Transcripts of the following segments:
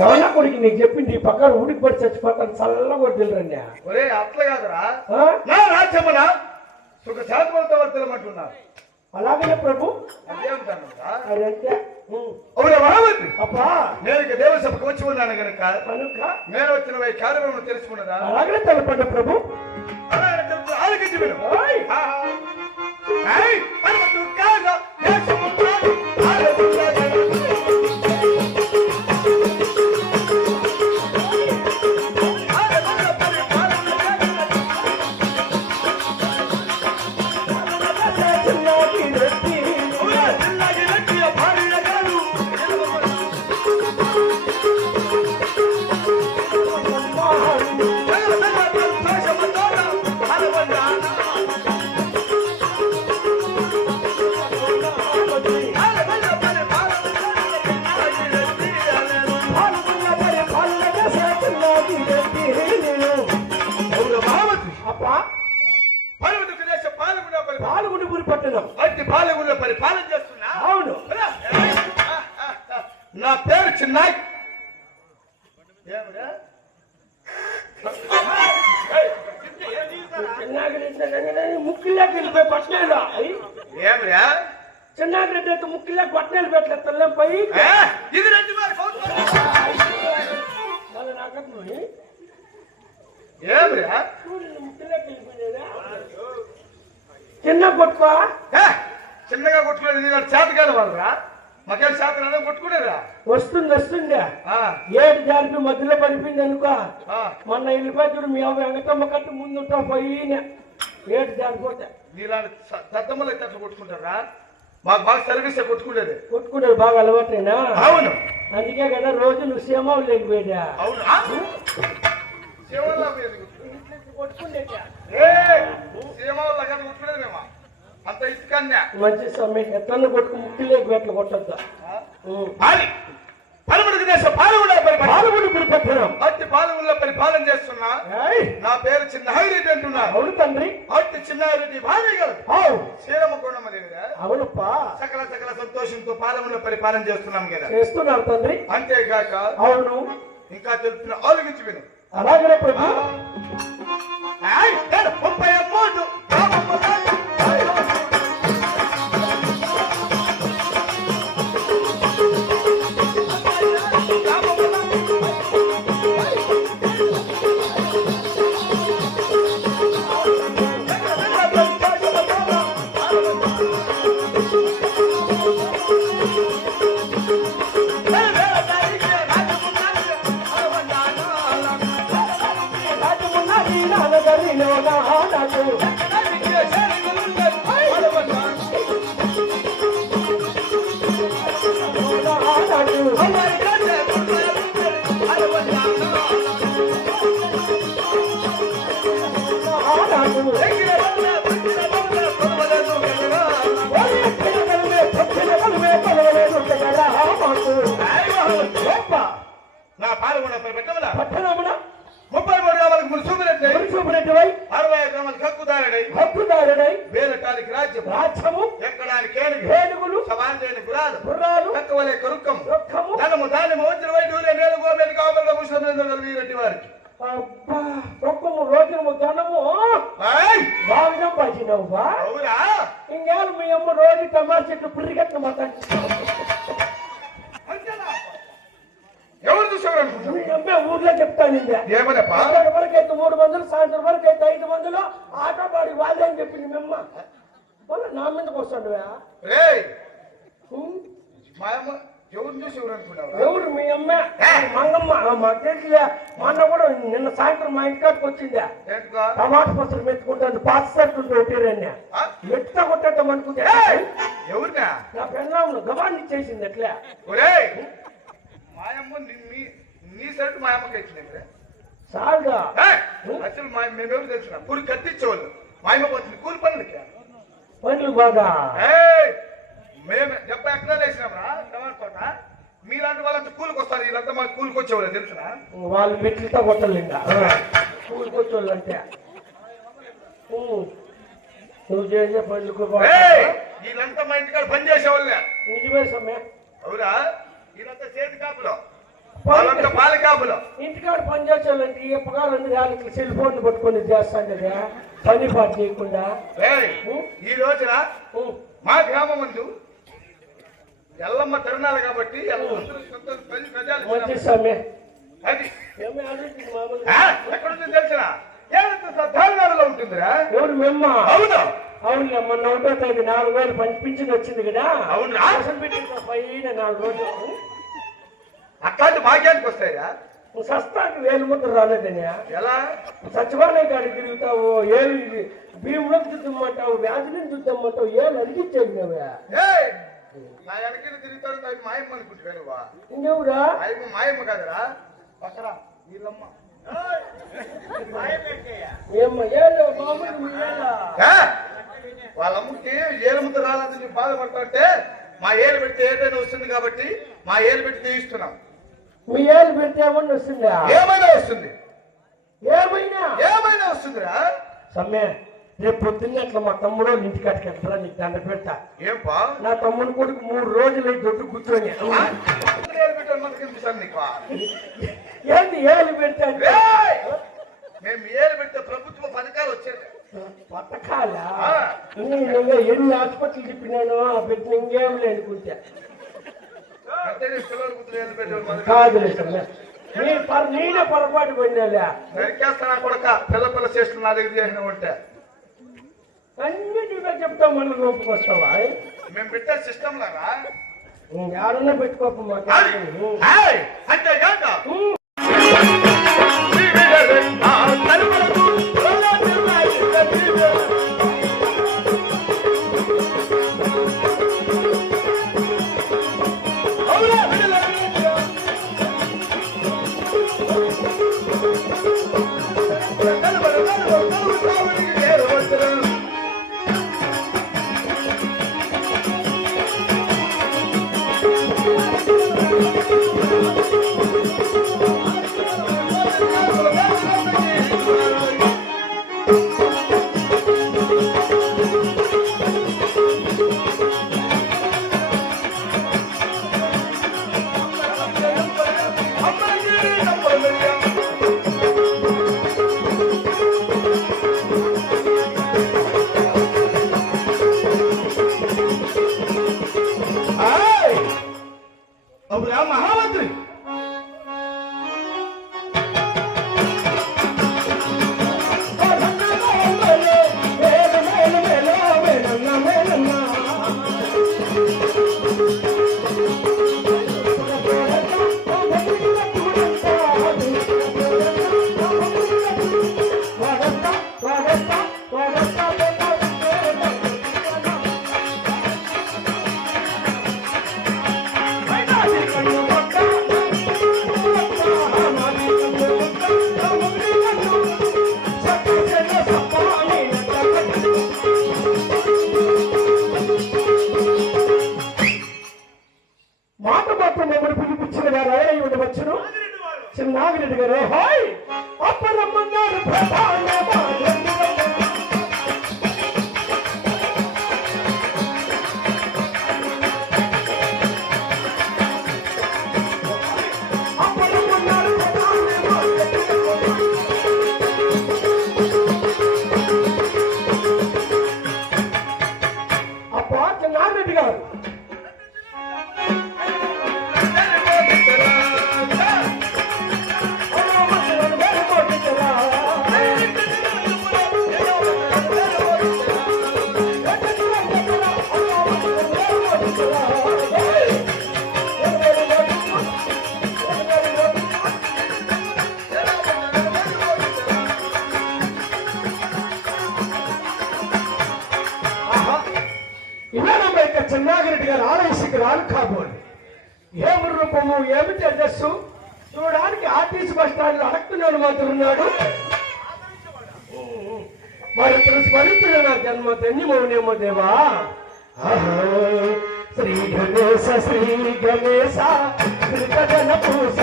ఎవరన్నా కొడుకు నీకు చెప్పింది ఈ పక్కన ఊడికి పడి చచ్చిపోతాను చల్లగా వదిలిరండి ఒరే అట్లా కాదురా. నా రాజ్యమున సుఖ శాంతితో వర్తలమంటున్నారు అలాగనే ప్రభు. అదంతే. అవునా మహామంత్రి? నేను వచ్చి ఉన్నాను గనక కనుక? నేను వచ్చిన ఈ కార్యక్రమం తెలుసుకున్నదా? అలాగనే తెలపండి ప్రభు. అలాగే ఆలకించి రెడ్డి ముక్కిలోకి వెళ్ళిపోయి పట్టణాలు ఏమిరా చిన్నకి రెడ్డి అయితే ముక్కిలోకి పట్టణాలు పెట్టలేదు తెల్లం పోయి? ఇది రెండు. ఏమిరా చూడండి, ముక్కిలోకి వెళ్ళిపోయినాడా? చిన్న కొట్టుకో? చిన్నగా కొట్టుకునేది నీ చేత కాదు వాళ్ళరా మాకేం చేత రాదు, కొట్టుకునేరా వస్తుంది వస్తుంది ఆ, ఏడు జారికి మధ్యలో పడిపోయింది అనుకో. మొన్న వెళ్ళిపోయి చూడు మీ వెంకటమ్మ కట్టు ముందు పోయిన. ఏడు జారిపోతే నీలాంటి స- దద్దమ్మలు అయితే అట్లా కొట్టుకుంటారా? మాకు బాగా సర్వీస్ కొట్టుకునేది. కొట్టుకునేది బాగా అలవాటేనా? అవును. అందుకే కదా రోజు నువ్వు సీమావు లేకపోయా అవును పోయేది. కొట్టుకుంటా కానీ కొట్టుకునేదేమా అంత ఇసుకన్యా మంచి సమయం ఎట్లన్నా కొట్టుకు ముక్కిలేకి ఎట్లా కొట్టద్దా? పాలి. పలుముడికి దేశం అట్టి పరిపాలన చేస్తున్నా. ఏయ్, నా పేరు చిన్న హైరెడ్డి అంటున్నా. అవును తండ్రి. అట్టి చిన్నారెడ్డి భార్య గారు కొండమదేవిగా అవునప్పా. సకల సకల సంతోషంతో పాలముల పరిపాలన చేస్తున్నాం కదా. చేస్తున్నారు తండ్రి. అంతేగాక అవును. ఇంకా తెలుపుతున్న ఆలోచించి విను. అలాగనే ప్రభు. ముప్పై మూడు. మురిసిపోయినటువంటి అరవై ఐదు గ్రామాలకు హక్కుదారుడై హక్కుదారుడై వేలటానికి రాజ్యం రాజ్యము ఎక్కడానికి ఏనుగు. ఏనుగులు సమాంజైన గురాలు గుర్రాలు తక్కువలే కరుక్కము దుఃఖము ధనము వంచిన వైపు ఊరే నేల గోబెలు కావలుగా పుష్పం వీరటి వారికి. అబ్బా దుఃఖము రోజము ధనము! బాగా బా అవునా? ఇంకేళ్ళు మీ అమ్మ రోజు టమాటా చెట్లు పురిగట్టిన మాట్లాడి అంతేనా? ఎవరు చూసేవారు? మీ అమ్మే ఊర్లో చెప్తాను ఏమనప్పా మూడు వందలు సాయంత్రం వరకు అయితే ఐదు వందలు ఆటో బాడి వాళ్ళే అని చెప్పింది మీ అమ్మ. మళ్ళీ నా మీదకి వస్తాడు మా ఎవరు మీ అమ్మ? మంగమ్మ. తెలియలే మొన్న కూడా నిన్న సాయంత్రం మా ఇంటికాడికి వచ్చిందే టమాటా పచ్చడి మెచ్చుకుంటాను పాత సెట్ ఉంటే ఒకటిరన్నే ఆ? మెట్టుతా కొట్టేద్దాం అనుకుంటే! ఎవరినా? నా పెన్నామును గబాన్ని ఇచ్చేసింది ఎట్లా ఒరేయ్! మాయమ్మ నీ- నీ- నీ సైడ్ మా అమ్మకి ఇచ్చింది సాల్గా. అసలు మా మేమెవరు తెలిసిన కూలి కత్తిచ్చేవాళ్ళు మా అమ్మ పోతుంది కూలి పనులకి. పనులు బాగా! మేము దెబ్బ ఎక్కడ వేసినాంరా టమాటా తోట మీలాంటి వాళ్ళంతా కూలికి వస్తారు వీళ్ళంతా మా కూలికి వచ్చేవాళ్ళు తెలుసిన? వాళ్ళు మెట్లతో కొట్టలు ఇంకా కూలికొచ్చోళ్ళు అంటే. ఉమ్. నువ్వు చేసే పనులకు వీళ్ళంతా మా ఇంటికాడ పని చేసేవాళ్ళే. నిజమే సమయ అవురా వీళ్ళంతా చేతి కాపులు. వాళ్ళంతా పాలకాపులు. ఇంటికాడ పని చేసేవాళ్ళంటే ఈ పగాలంటే వాళ్ళకి సెల్ ఫోన్ పట్టుకొని చేస్తాను కదా. పని పాటు చేయకుండా. ఈ రోజున మా గ్రామం ముందు ఎల్లమ్మ తిరణాలు కాబట్టి సమయ. అది. ఎక్కడుంది తెలిసిన? ధారణలో ఉంటుందిరా? ఎవరు మెమ్మ? అవును. అవునులే మొన్న ఒకటో తేదీ నాలుగు వేలు పంపించింది వచ్చింది కదా. అవునా? పైన నాలుగు రోజులు అట్లాంటి భాగ్యానికి వస్తాయిరా. నువ్వు సస్తానికి వేలు ముద్ర రాలేదనే ఎలా? సచివాలయం కాడికి తిరుగుతావు ఏళ్ళు భీములకు చుద్దమ్మంటావు వ్యాధులను చుద్దమ్మంటావు ఏళ్ళు అడిగించేది ఏయ్, నా వెనకలు నాకు మాయమ్మ అనుకుంటున్నాను వా ఇంకెవరా మాయమ్మ మాయమ్మ కాదురా. పక్కరా వీళ్ళమ్మ. ఏమ్మ ఏళ్ళు మామూలు మీ ఏళ్ళ. ఏ? వాళ్ళ అమ్మకి ఏలు ముద్ద రాలేదని చెప్పి బాధపడతాంటే మా ఏలు పెడితే ఏదైనా వస్తుంది కాబట్టి మా ఏలు పెట్టి తీయిస్తున్నాం. మీ ఏళ్ళు పెడితే ఏమన్నా వస్తుందా? ఏమైనా వస్తుంది. ఏమైనా? ఏమైనా వస్తుందిరా? సమ్మె రేపు పొద్దున్నే అట్లా మా తమ్ముడు వాళ్ళ ఇంటికి అట్టుకెళ్తారా నీకు దండ పెడతా. ఏం పా నా తమ్ముడు కొడుకు మూడు రోజులు అయి దొడ్డు కూర్చొని. ఆ? ఏలు ఏంది ఏళ్ళు పెడితే! మేము ఏలు పెడితే ప్రభుత్వ పథకాలు వచ్చేది. పథకాలా? ఎన్ని హాస్పిటల్ చెప్పినాను పెట్టిన ఇంకేం లేనుకుంటే కాదులే సమ్మె నీ పర నేనే పొరపాటు పోయినాలే నరికేస్తానా కొడక? పిల్ల పిల్ల చేస్తున్న నా దగ్గర చేసిన ఉంటే. అన్ని నువ్వే చెప్తావు మళ్ళీ ఒప్పుకొస్తావా మేము పెట్టే సిస్టమ్ లాగా ఆడన్నా పెట్టుకోకు. మాకు. ఏయ్! స్పష్టాన్ని అడుగుతున్నాడు మాత్రున్నాడు. వారిద్దరు స్మరించిన నా జన్మ ధన్యమౌనేమో దేవా. శ్రీ గణేశ శ్రీ గణేశ శ్రీకటన పూస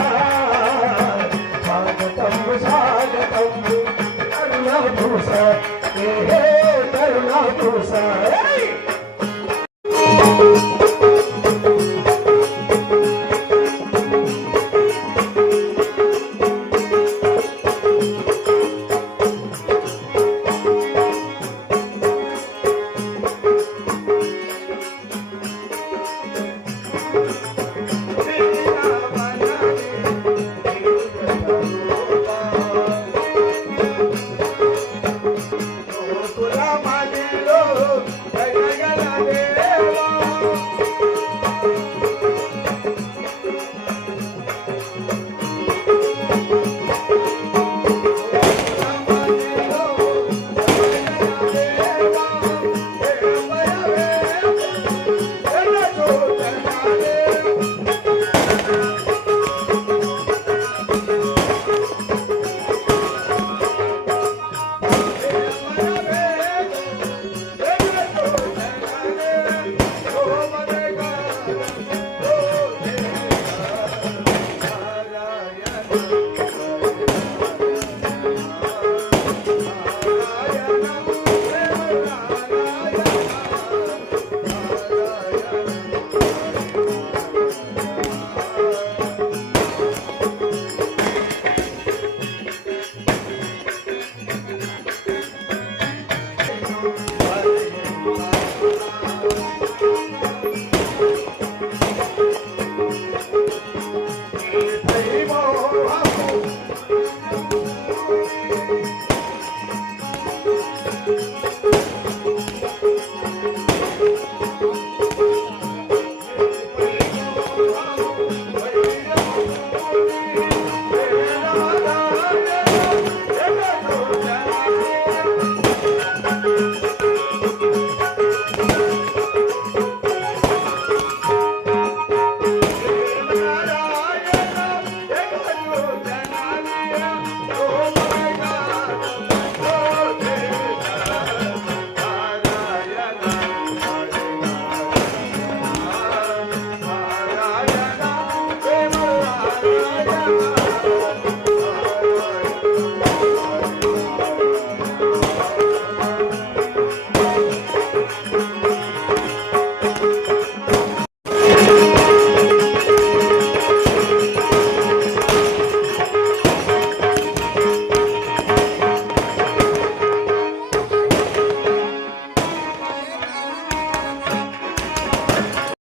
స్వాగతం స్వాగతం. కరుణ పూస ఏ కరుణ పూస